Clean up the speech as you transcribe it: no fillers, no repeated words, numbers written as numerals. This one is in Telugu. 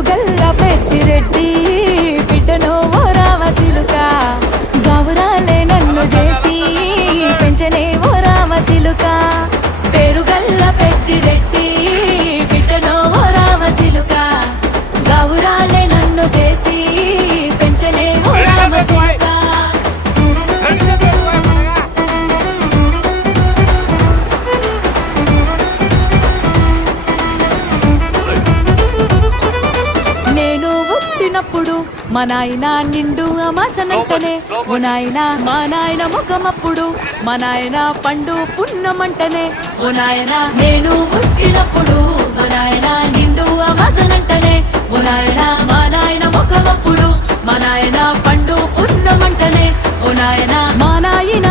పేరుగల్ల పెద్దిరెడ్డి బిడ్డను ఓ రామసిలుక గౌరాలే నన్ను చేసి పెంచనే ఓ రామసిలుక పేరుగల్ల పెద్దిరెడ్డి బిడ్డను ఓ రామసిలుక గౌరాలే నన్ను చేసి పెంచనే ఓ రామసిలుక మా నాయన నిండు అమాసనంటనే ఓ నాయన మా నాయన ముఖమప్పుడు మా నాయన పండు పున్నమంటనే ఓ నాయన నేను పుట్టినప్పుడు మా నాయన నిండు అమాసనంటనే ఓ నాయన మా నాయన ముఖమప్పుడు మా నాయన పండు పున్నమంటనే ఓ నాయన మా నాయన